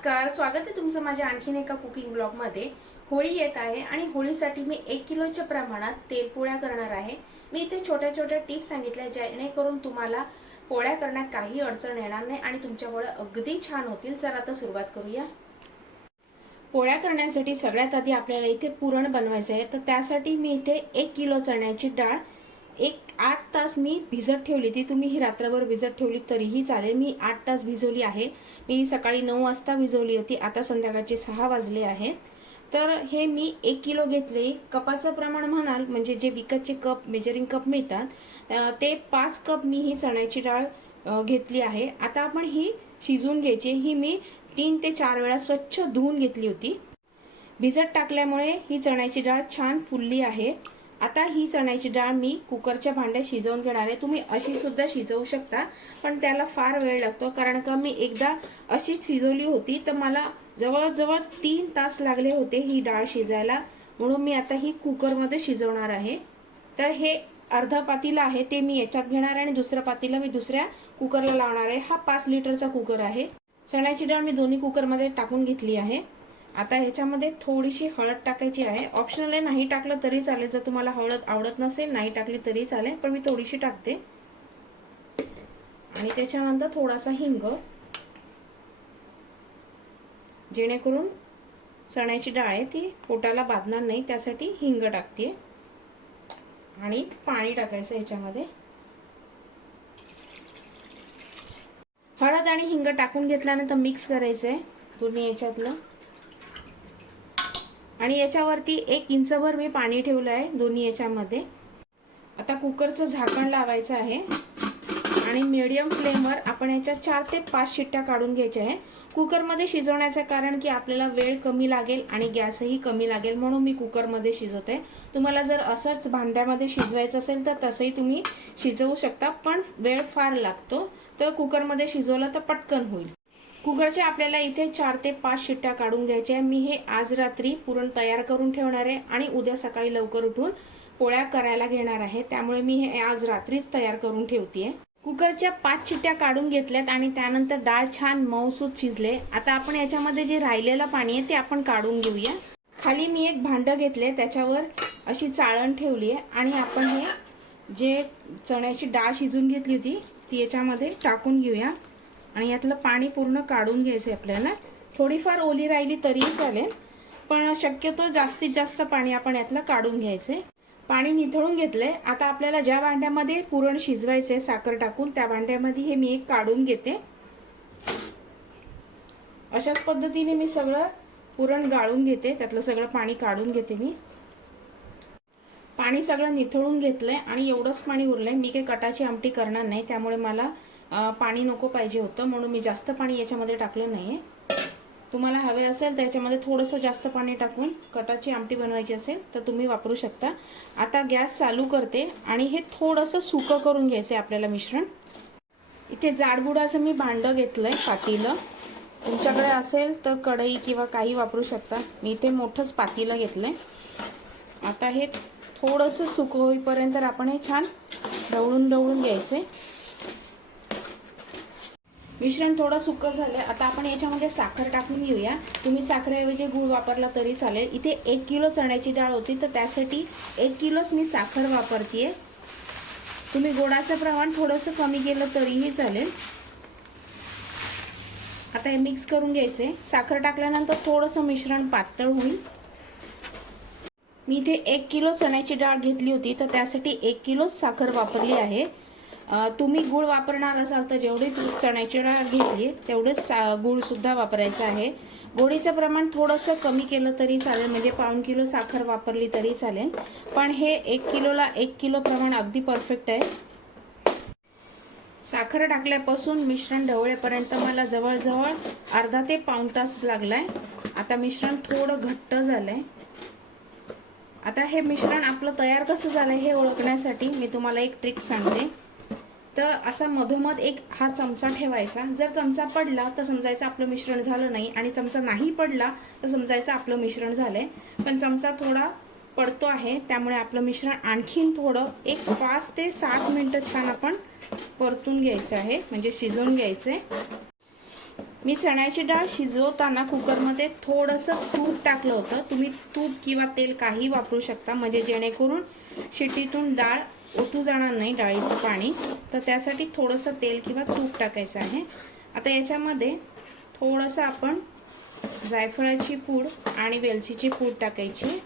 नमस्कार स्वागत आहे तुमचं माझ्या आणखीन एका कुकिंग ब्लॉगमध्ये होळी येत आहे आणि होळीसाठी मी एक किलोच्या प्रमाणात तेल पोळ्या करणार आहे. मी इथे छोट्या छोट्या टिप्स सांगितल्या जेणेकरून तुम्हाला पोळ्या करण्यात काही अडचण येणार नाही आणि तुमच्या पोळ्या अगदी छान होतील. जर आता सुरुवात करूया. पोळ्या करण्यासाठी सगळ्यात आधी आपल्याला इथे पुरण बनवायचं आहे. तर त्यासाठी मी इथे एक किलो चण्याची डाळ एक आठ तास मी भिजत ठेवली ती. तुम्ही ही रात्रभर भिजत ठेवली तरीही चालेल. मी आठ तास भिजवली आहे. मी सकाळी नऊ वाजता भिजवली होती. आता संध्याकाळचे सहा वाजले आहेत. तर हे मी एक किलो घेतले. कपाचं प्रमाण म्हणाल म्हणजे जे विकतचे कप मेजरिंग कप मिळतात ते पाच कप मी ही चण्याची डाळ घेतली आहे. आता आपण ही शिजवून घ्यायची. ही मी तीन ते चार वेळा स्वच्छ धुवून घेतली होती. भिजत टाकल्यामुळे ही चण्याची डाळ छान फुलली आहे. आता ही चण्याची डाळ मी कुकरच्या भांड्यात शिजवून घेणार आहे. तुम्ही अशी सुद्धा शिजवू शकता पण त्याला फार वेळ लागतो कारण का मी एकदा अशीच शिजवली होती तर मला जवळजवळ तीन तास लागले होते ही डाळ शिजायला. म्हणून मी आता ही कुकरमध्ये शिजवणार आहे. तर हे अर्धा पातीला आहे ते मी याच्यात घेणार आहे आणि दुसऱ्या पातीला मी दुसऱ्या कुकरला लावणार आहे. हा पाच लिटरचा कुकर आहे. चण्याची डाळ मी दोन्ही कुकरमध्ये टाकून घेतली आहे. आता ह्याच्यामध्ये थोडीशी हळद टाकायची आहे. ऑप्शनल आहे नाही टाकलं तरी चालेल. जर तुम्हाला हळद आवडत नसेल नाही टाकली तरी चालेल पण मी थोडीशी टाकते. आणि त्याच्यानंतर थोडासा हिंग. जेणेकरून चण्याची डाळ आहे ती पोटाला बांधणार नाही त्यासाठी हिंग टाकते. आणि पाणी टाकायचं ह्याच्यामध्ये. हळद आणि हिंग टाकून घेतल्यानंतर मिक्स करायचं आहे दोन्ही याच्यातलं आणि याच्यावरती एक इंचभर मी पाणी ठेवलं आहे दोन्ही याच्यामध्ये. आता कुकरचं झाकण लावायचं आहे. आणि मिडियम फ्लेमवर आपण याच्या चार ते पाच शिट्ट्या काढून घ्यायच्या आहे कुकरमध्ये शिजवण्याचं कारण की आपल्याला वेळ कमी लागेल आणि गॅसही कमी लागेल म्हणून मी कुकरमध्ये शिजवते. तुम्हाला जर असंच भांड्यामध्ये शिजवायचं असेल तर तसंही तुम्ही शिजवू शकता पण वेळ फार लागतो. तर कुकरमध्ये शिजवलं तर पटकन होईल. कुकरच्या आपल्याला इथे चार ते पाच शिट्ट्या काढून घ्यायच्या मी हे आज रात्री पुरण तयार करून ठेवणार आहे आणि उद्या सकाळी लवकर उठून पोळ्या करायला घेणार आहे. त्यामुळे मी हे आज रात्रीच तयार करून ठेवते कुकरच्या पाच शिट्ट्या काढून घेतल्यात आणि त्यानंतर डाळ छान मऊसूत शिजले. आता आपण याच्यामध्ये जे राहिलेलं पाणी आहे ते आपण काढून घेऊया. खाली मी एक भांडं घेतले त्याच्यावर अशी चाळण ठेवली आहे आणि आपण हे जे चण्याची डाळ शिजून घेतली होती ती याच्यामध्ये टाकून घेऊया. आणि यातलं पाणी पूर्ण काढून घ्यायचं आहे आपल्याला. थोडीफार ओली राहिली तरीही चालेल पण शक्यतो जास्तीत जास्त पाणी आपण यातलं काढून घ्यायचे पाणी निथळून घेतलंय. आता आपल्याला ज्या भांड्यामध्ये पुरण शिजवायचे साखर टाकून त्या भांड्यामध्ये हे मी एक काढून घेते. अशाच पद्धतीने मी सगळं पुरण गाळून घेते. त्यातलं सगळं पाणी काढून घेते मी. पाणी सगळं निथळून घेतलंय आणि एवढंच पाणी उरलंय. मी काही कटाची आमटी करणार नाही त्यामुळे मला पाणी नको पाहिजे होतं म्हणून मी जास्त पाणी याच्यामध्ये टाकलं नाहीये. तुम्हाला हवे असेल तर याच्यामध्ये थोडंसं जास्त पाणी टाकून कटाची आमटी बनवायची असेल तर तुम्ही वापरू शकता. आता गॅस चालू करते आणि हे थोडंसं सुकं करून घ्यायचं आहे आपल्याला मिश्रण. इथे जाडबुडाचं मी भांडं घेतलं आहे पातीलं. तुमच्याकडे असेल तर कढई किंवा काही वापरू शकता. मी इथे मोठंच पातीलं आहे आता हे थोडंसं सुकं होईपर्यंत आपण हे छान ढवळून ढवळून घ्यायचे मिश्रण थोडं सुकं झालं आता आपण याच्यामध्ये साखर टाकून घेऊया. तुम्ही साखरेऐवजी गूळ वापरला तरी चालेल. इथे एक किलो चण्याची डाळ होती तर त्यासाठी एक किलोच मी साखर वापरते तुम्ही गोडाचं प्रमाण थोडंसं कमी केलं तरीही चालेल. आता हे मिक्स करून घ्यायचे. साखर टाकल्यानंतर थोडंसं मिश्रण पातळ होईल. मी इथे एक किलो चण्याची डाळ घेतली होती तर त्यासाठी एक किलोच साखर वापरली आहे. तुम्ही गूळ वापरणार असाल तर जेवढी तू चण्याची डाळ घेतली तेवढेच सा गूळ सुद्धा वापरायचं आहे. गोडीचं प्रमाण थोडंसं कमी केलं तरी चालेल म्हणजे पाऊण किलो साखर वापरली तरी चालेल. पण हे एक किलोला एक किलो प्रमाण अगदी परफेक्ट आहे. साखर टाकल्यापासून मिश्रण ढवळेपर्यंत मला जवळजवळ अर्धा ते पाऊण तास लागलाय. आता मिश्रण थोडं घट्ट झालंय. आता हे मिश्रण आपलं तयार कसं झालंय हे ओळखण्यासाठी मी तुम्हाला एक ट्रिक सांगते. तर असा मधोमध एक हा चमचा ठेवायचा. जर चमचा पडला तर समजायचं आपलं मिश्रण झालं नाही आणि चमचा नाही पडला तर समजायचं आपलं मिश्रण झालं आहे पण चमचा थोडा पडतो आहे त्यामुळे आपलं मिश्रण आणखीन थोडं एक पाच ते सात मिनटं छान आपण परतून घ्यायचं आहे म्हणजे शिजवून घ्यायचं आहे मी चण्याची डाळ शिजवताना कुकरमध्ये थोडंसं तूप टाकलं होतं. तुम्ही तूप किंवा तेल काही वापरू शकता म्हणजे जेणेकरून शिटीतून डाळ ओतू जाणार नाही डाळीचं पाणी. तर त्यासाठी थोडंसं तेल किंवा तूप टाकायचं आहे. आता याच्यामध्ये थोडंसं आपण जायफळाची पूड आणि वेलचीची पूड टाकायची.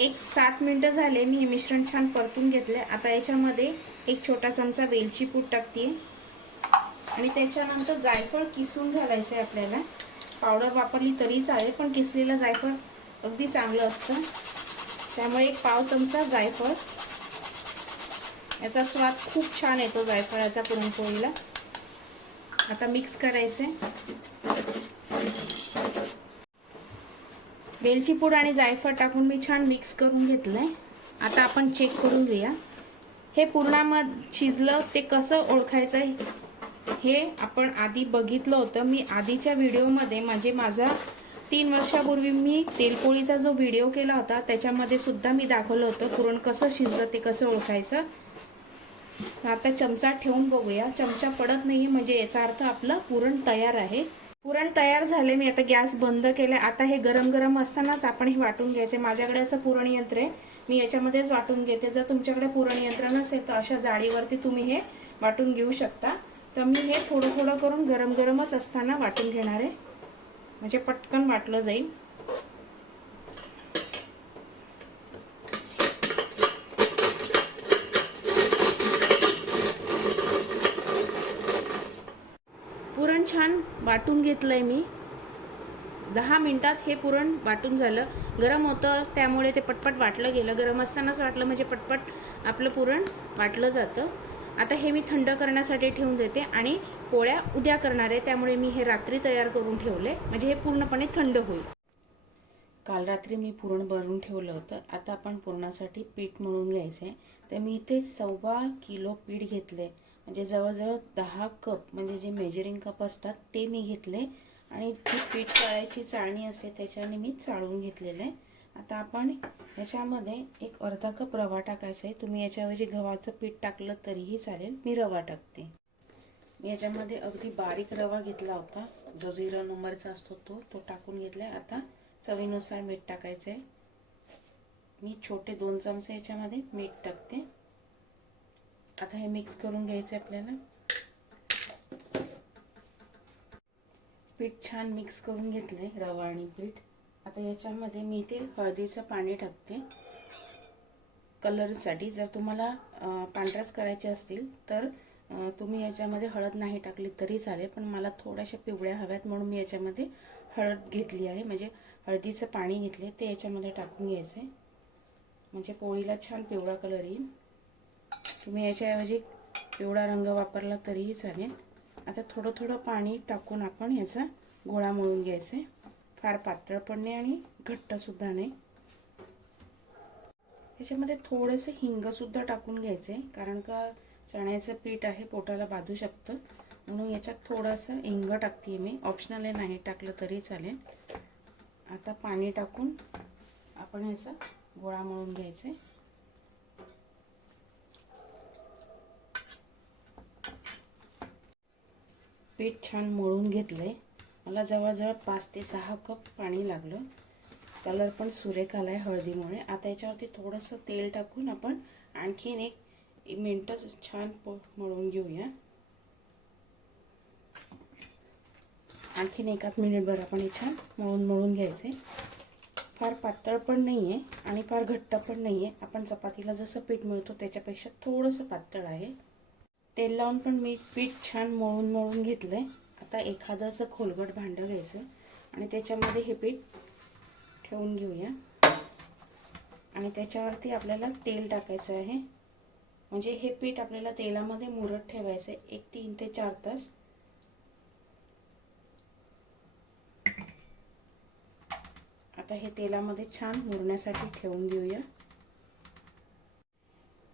एक सात मिनटं झाले मी हे मिश्रण छान परतून घेतलं आता याच्यामध्ये एक छोटा चमचा वेलची पूड टाकते. आणि त्याच्यानंतर जायफळ किसून घालायचं आहे आपल्याला. पावडर वापरली तरी चालेल पण किसलेलं जायफळ अगदी चांगलं असतं. त्यामुळे एक पाव चमचा जायफळ. याचा स्वाद खूप छान येतो जायफळाचा पुरणपोळीला. आता मिक्स करायचं. वेलची पूड आणि जायफळ टाकून मी छान मिक्स करून घेतलंय. आता आपण चेक करून घेऊया. हे पूर्णामध शिजलं ते कसं ओळखायचं हे आपण आधी बघितलं होतं. मी आधीच्या व्हिडिओमध्ये म्हणजे माझा तीन वर्षापूर्वी मी तेलपोळीचा जो व्हिडिओ केला होता त्याच्यामध्ये सुद्धा मी दाखवलं होतं पुरण कसं शिजलं ते कसं ओळखायचं. तर आता चमचा ठेवून बघूया. चमचा पडत नाही म्हणजे याचा अर्थ आपलं पुरण तयार आहे. पुरण तयार झाले मी आता गॅस बंद केला. आता हे गरम गरम असतानाच आपण हे वाटून घ्यायचे. माझ्याकडे असं पुरण यंत्र आहे. मी याच्यामध्येच वाटून घेते. जर तुमच्याकडे पुरण यंत्र नसेल तर अशा जाळीवरती तुम्ही हे वाटून घेऊ शकता. तर मी हे थोडं थोडं करून गरम गरमच असताना वाटून घेणार आहे. म्हणजे पटकन वाटलं जाईल. पुरण वाटून वाटून घेतलंय मी. दहा मिनटात हे पुरण वाटून झालं. गरम होतं त्यामुळे ते पटपट वाटलं गेलं. गरम असतानाच वाटलं म्हणजे पटपट आपलं पुरण वाटलं जातं. आता हे मी थंड करण्यासाठी ठेवून देते आणि पोळ्या उद्या करणार आहे. त्यामुळे मी हे रात्री तयार करून ठेवले. म्हणजे हे पूर्णपणे थंड होईल. काल रात्री मी पुरण भरून ठेवलं होतं. आता आपण पुरणासाठी पीठ म्हणून घ्यायचं आहे तर मी इथे सव्वा किलो पीठ घेतले म्हणजे जवळजवळ दहा कप म्हणजे जे मेजरिंग कप असतात ते मी घेतले. आणि जी पीठ चाळायची चाळणी असते त्याच्याने मी चाळून घेतलेलं. आहे आता आपण याच्यामध्ये एक अर्धा कप रवा टाकायचा आहे. तुम्ही याच्याऐवजी गव्हाचं पीठ टाकलं तरीही चालेल. मी रवा टाकते. मी याच्यामध्ये अगदी बारीक रवा घेतला होता. जो झिरो नंबरचा असतो तो तो टाकून घेतला आता चवीनुसार मीठ टाकायचं आहे. मी छोटे दोन चमचे याच्यामध्ये मीठ टाकते. आता हे मिक्स करून घ्यायचं आहे आपल्याला. पीठ छान मिक्स करून घेतले रवा आणि पीठ. आता याच्यामध्ये मी ते हळदीचं पाणी टाकते. कलरसाठी जर तुम्हाला पांढऱ्याच करायचे असतील तर तुम्ही याच्यामध्ये हळद नाही टाकली तरी चालेल पण मला थोड्याशा पिवळ्या हव्यात म्हणून मी याच्यामध्ये हळद घेतली आहे. म्हणजे हळदीचं पाणी घेतले ते याच्यामध्ये टाकून घ्यायचे म्हणजे पोळीला छान पिवळा कलर येईल. तुम्ही याच्याऐवजी पिवळा रंग वापरला तरीही चालेल. आता थोडं थोडं पाणी टाकून आपण याचा गोळा मळून घ्यायचा आहे. फार पातळ पण नाही आणि घट्टसुद्धा नाही. याच्यामध्ये थोडंसं हिंगसुद्धा टाकून घ्यायचं आहे कारण का चण्याचं पीठ आहे पोटाला बाधू शकतं. म्हणून याच्यात थोडंसं हिंग टाकते मी. ऑप्शनल आहे नाही टाकलं तरी चालेल. आता पाणी टाकून आपण याचा गोळा मळून घ्यायचा आहे. पीठ छान मळून घेतलं आहे मला जवळजवळ पाच ते सहा कप पाणी लागलं. कलर पण सुरेख आला आहे हळदीमुळे. आता याच्यावरती थोडंसं तेल टाकून आपण आणखीन एक मिनटंच छान प मळून घेऊया. आणखीन एकाच मिनिटभर आपण हे छान मळून मळून घ्यायचे. फार पातळ पण नाही आहे आणि फार घट्ट पण नाही आहे आपण चपातीला जसं पीठ मिळतो त्याच्यापेक्षा थोडंसं पातळ आहे. तेल लावून पण मी पीठ छान मळून मळून घेतलं आहे आता एखादं असं खोलगट भांडं घ्यायचं. आणि त्याच्यामध्ये हे पीठ ठेवून घेऊया. आणि त्याच्यावरती आपल्याला तेल टाकायचं आहे. म्हणजे हे पीठ आपल्याला तेलामध्ये मुरत ठेवायचं आहे एक तीन ते चार तास. आता हे तेलामध्ये छान मुरण्यासाठी ठेवून देऊया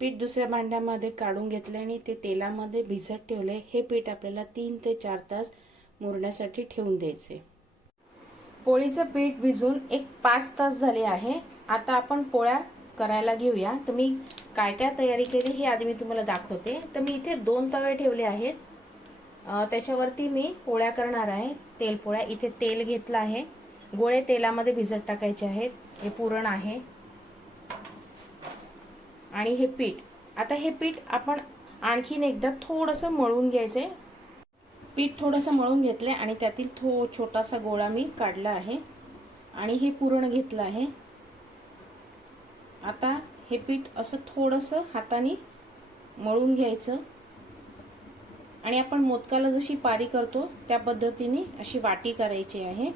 पीठ दुसऱ्या भांड्यामध्ये काढून घेतले आणि ते तेलामध्ये भिजत ठेवले. हे पीठ आपल्याला तीन ते चार तास मुरण्यासाठी ठेवून द्यायचे. पोळीचं पीठ भिजून एक पाच तास झाले आहे. आता आपण पोळ्या करायला घेऊया. तर मी काय काय तयारी केली हे आधी मी तुम्हाला दाखवते. तर मी इथे दोन तवे ठेवले आहेत. त्याच्यावरती मी पोळ्या करणार आहे. तेल पोळ्या इथे तेल घेतलं आहे. गोळे तेलामध्ये भिजत टाकायचे आहेत. हे पुरण आहे. आणि हे पीठ. आता हे पीठ आपण आणखीन एकदा थोडंसं मळून घ्यायचं. आहे पीठ थोडंसं मळून घेतलं आहे आणि त्यातील थो छोटासा गोळा मी काढला आहे. आणि हे पुरण घेतलं आहे. आता हे पीठ असं थोडंसं हाताने मळून घ्यायचं. आणि आपण मोदकाला जशी पारी करतो त्या पद्धतीने अशी वाटी करायची आहे.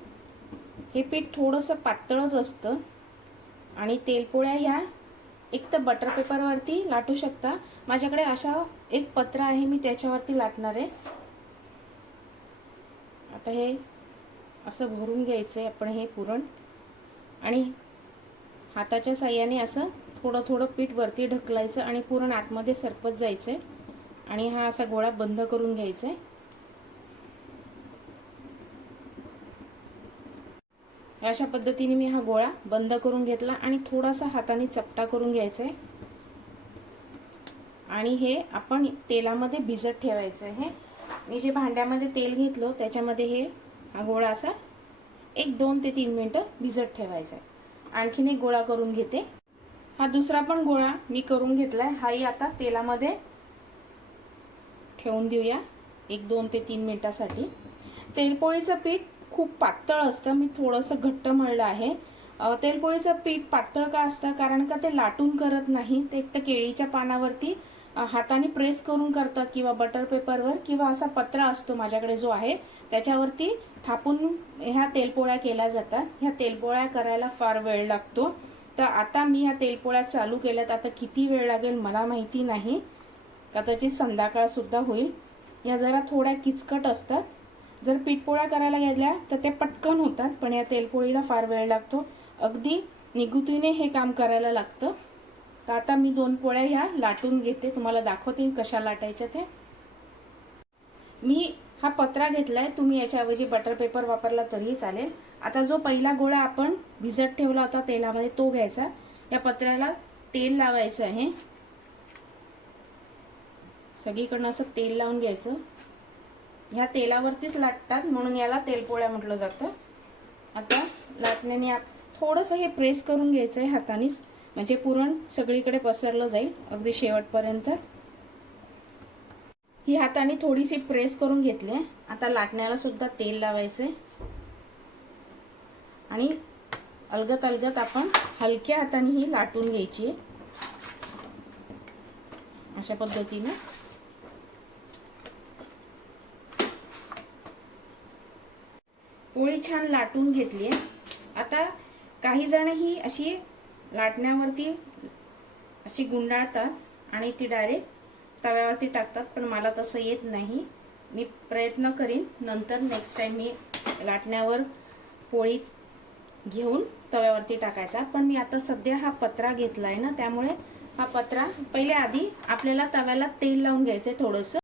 हे पीठ थोडंसं पातळच असतं. आणि तेलपोळ्या ह्या एक तर बटर पेपरवरती लाटू शकता. माझ्याकडे अशा एक पत्र आहे मी त्याच्यावरती लाटणार आहे. आता हे असं भरून घ्यायचं आहे आपण हे पुरण. आणि हाताच्या साह्याने असं थोडं थोडं पीठ वरती ढकलायचं आणि पुरण आतमध्ये सरपत जायचं आहे आणि हा असा गोळा बंद करून घ्यायचा आहे अशा पद्धतीने मी हा गोळा बंद करून घेतला आणि थोडासा हाताने चपटा करून घ्यायचा आहे आणि हे आपण तेलामध्ये भिजत ठेवायचं आहे मी जे भांड्यामध्ये तेल घेतलं त्याच्यामध्ये हे हा गोळा असा एक दोन ते तीन मिनटं भिजत ठेवायचा आहे आणखीन एक गोळा करून घेते. हा दुसरा पण गोळा मी करून घेतलाय. हाही आता तेलामध्ये ठेवून देऊया. एक दोन ते तीन मिनिटासाठी. तेलपोळीचं पीठ खूप पातळ असतं. मी थोडंसं घट्ट मळलं आहे. तेलपोळीचं पीठ पातळ का असतं? कारण का ते लाटून करत नाही. ते एक तर केळीच्या पानावरती हाताने प्रेस करून करतात किंवा बटर पेपरवर किंवा असा पत्रा असतो माझ्याकडे जो आहे. त्याच्यावरती थापून ह्या तेलपोळ्या केल्या जातात. ह्या तेलपोळ्या करायला फार वेळ लागतो. तर आता मी ह्या तेलपोळ्या चालू केल्यात. आता किती वेळ लागेल मला माहिती नाही. कदाचित संध्याकाळसुद्धा होईल. या जरा थोड्या किचकट असतात. जर पीठपोळ्या करायला गेल्या तर ते पटकन होतात पण या तेलपोळीला फार वेळ लागतो. अगदी निगुतीने हे काम करायला लागतं. तर आता मी दोन पोळ्या ह्या लाटून घेते. तुम्हाला दाखवते कशा लाटायच्या ते. मी हा पत्रा घेतलाय. तुम्ही याच्याऐवजी बटर पेपर वापरला तरीही चालेल. आता जो पहिला गोळा आपण भिजत ठेवला होता तेलामध्ये तो घ्यायचा. या पत्र्याला तेल लावायचं आहे. सगळीकडनं असं तेल लावून घ्यायचं. ह्या तेलावरतीच लाटतात म्हणून याला तेलपोळ्या म्हटलं जातं. आता लाटण्याने आप थोडंसं हे प्रेस करून घ्यायचं आहे हातानेच म्हणजे पुरण सगळीकडे पसरलं जाईल अगदी शेवटपर्यंत. ही हाताने थोडीशी प्रेस करून घेतली आहे. आता लाटण्याला सुद्धा तेल लावायचं आहे आणि अलगत अलगत आपण हलक्या हाताने ही लाटून घ्यायची आहे. अशा पद्धतीने. पोळी छान लाटून घेतली आहे. आता काही जण ही अशी लाटण्यावरती अशी गुंडाळतात आणि ती डायरेक्ट तव्यावरती टाकतात पण मला तसं येत नाही. मी प्रयत्न करीन नंतर नेक्स्ट टाईम मी लाटण्यावर पोळी घेऊन तव्यावरती टाकायचा. पण मी आता सध्या हा पत्रा घेतला आहे ना त्यामुळे हा पत्रा पहिले आधी आपल्याला तव्याला तेल लावून घ्यायचं आहे थोडंसं.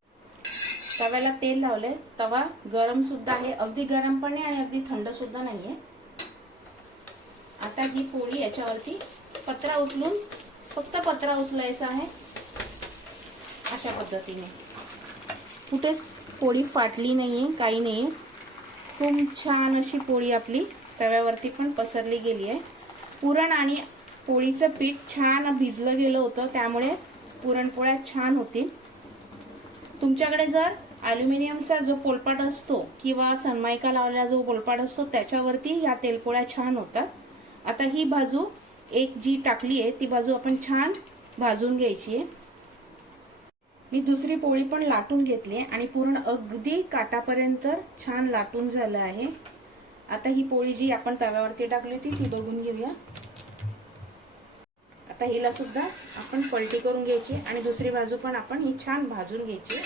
तव्याला तेल लावलंय तवा गरम सुद्धा आहे. अगदी गरम पण आहे आणि अगदी थंड सुद्धा नाहीये. आता ही पोळी याच्यावरती पत्रा उचलून फक्त पत्रा उचलायचा आहे. अशा पद्धतीने. कुठेच पोळी फाटली नाहीये काही नाहीये. खूप छान अशी पोळी आपली तव्यावरती पण पसरली गेली आहे. पुरण आणि पोळीचं पीठ छान भिजलं गेलं होतं त्यामुळे पुरणपोळ्या छान होतील. तुमच्याकडे जर ॲल्युमिनियमचा जो पोलपाट असतो किंवा सनमायका लावलेला जो पोलपाट असतो त्याच्यावरती ह्या तेलपोळ्या छान होतात. आता ही बाजू एक जी टाकली आहे ती बाजू आपण छान भाजून घ्यायची आहे. मी दुसरी पोळी पण लाटून घेतली आहे आणि पूर्ण अगदी काटापर्यंत छान लाटून झालं आहे. आता ही पोळी जी आपण तव्यावरती टाकली होती ती बघून घेऊया. आता हिला सुद्धा आपण पलटी करून घ्यायची आणि दुसरी बाजू पण आपण ही छान भाजून घ्यायची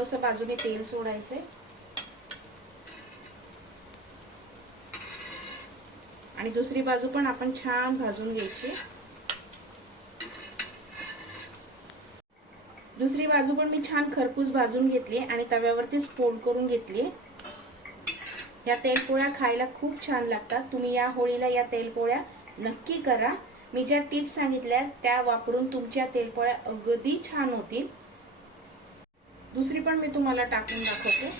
थोडस बाजूने तेल सोडायचंय. आणि दुसरी बाजू पण आपण छान भाजून घ्यायची. दुसरी बाजू पण मी छान खरपूस भाजून घेतली आणि तव्यावरतीच फोल्ड करून घेतली. या तेलपोळ्या खायला खूप छान लागतात. तुम्ही या होळीला या तेलपोळ्या नक्की करा. मी ज्या टिप्स सांगितल्या त्या वापरून तुमच्या तेलपोळ्या अगदी छान होतील. दुसरी पण मी तुम्हाला टाकून दाखवते.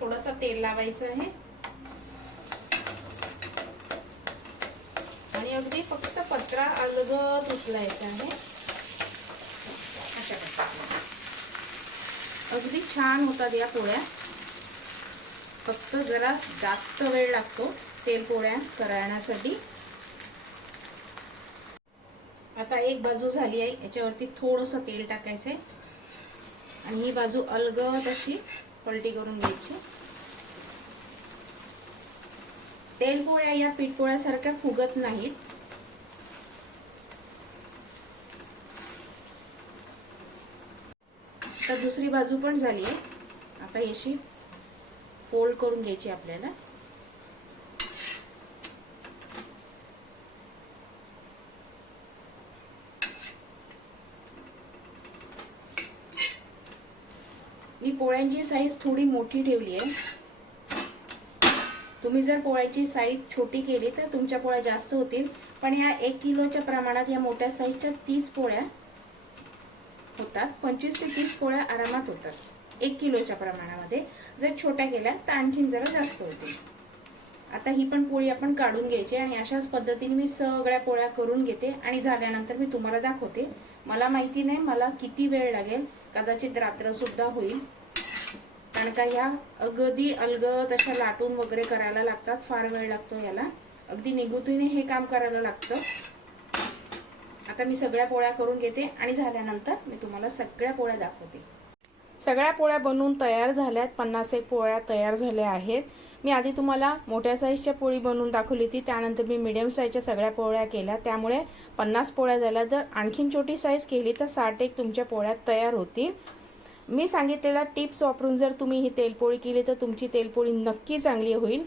थोडंसं तेल लावायचं आहे. आणि अगदी फक्त पत्रा अलगद उचलायचा आहे. अशा प्रकारे अगदी छान होतात या पोळ्या. फक्त जरा जास्त वेळ लागतो तेल पोळ्या करण्यासाठी आता एक बाजू झाली आहे याच्यावरती थोडंसं तेल टाकायचंय. आणि ही बाजू अलगत अशी पलटी करून घ्यायची. तेलपोळ्या या पीठ पोळ्यासारख्या फुगत नाहीत. तर दुसरी बाजू पण झाली आहे. आता याची फोल्ड करून घ्यायची आपल्याला. मी पोळ्यांची साईज थोडी मोठी ठेवली आहे. तुम्ही जर पोळ्याची साईज छोटी केली तर तुमच्या पोळ्या जास्त होतील. पण या एक किलोच्या प्रमाणात या मोठ्या साईजच्या तीस पोळ्या होतात. पंचवीस ते तीस पोळ्या आरामात होतात. एक किलोच्या प्रमाणामध्ये. जर छोट्या केल्या तर आणखीन जरा जास्त होतील. आता ही पण पोळी आपण काढून घ्यायची आणि अशाच पद्धतीने मी सगळ्या पोळ्या करून घेते आणि झाल्यानंतर मी तुम्हाला दाखवते. मला माहिती नाही मला किती वेळ लागेल. कदाचित रात्र सुद्धा होईल. कारण का ह्या अगदी अलगद अशा लाटून वगैरे करायला लागतात फार वेळ लागतो याला अगदी निगुतीने हे काम करायला लागतं. आता मी सगळ्या पोळ्या करून घेते आणि झाल्यानंतर मी तुम्हाला सगळ्या पोळ्या दाखवते. सगळ्या पोळ्या बनवून तयार झाल्यात पन्नास एक पोळ्या तयार झाल्या आहेत. मी आधी तुम्हाला मोठ्या साईजच्या पोळी बनवून दाखवली होती त्यानंतर मी मिडियम साईजच्या सगळ्या पोळ्या केल्या. त्यामुळे पन्नास पोळ्या झाल्या जर आणखीन छोटी साईज केली तर साठ एक तुमच्या पोळ्या तयार होतील. मी सांगितलेल्या टिप्स वापरून जर तुम्ही ही तेलपोळी केली तर तुमची तेलपोळी नक्की चांगली होईल.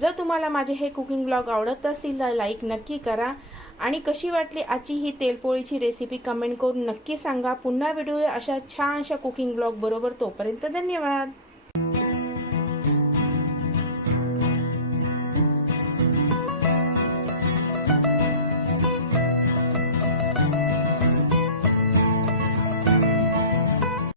जर तुम्हाला माझे हे कुकिंग ब्लॉग आवडत असतील तर लाईक नक्की करा. आणि कशी वाटली आजची ही तेलपोळीची रेसिपी कमेंट करून नक्की सांगा. पुन्हा व्हिडिओ अशा छानशा कुकिंग ब्लॉग बरोबर तोपर्यंत धन्यवाद.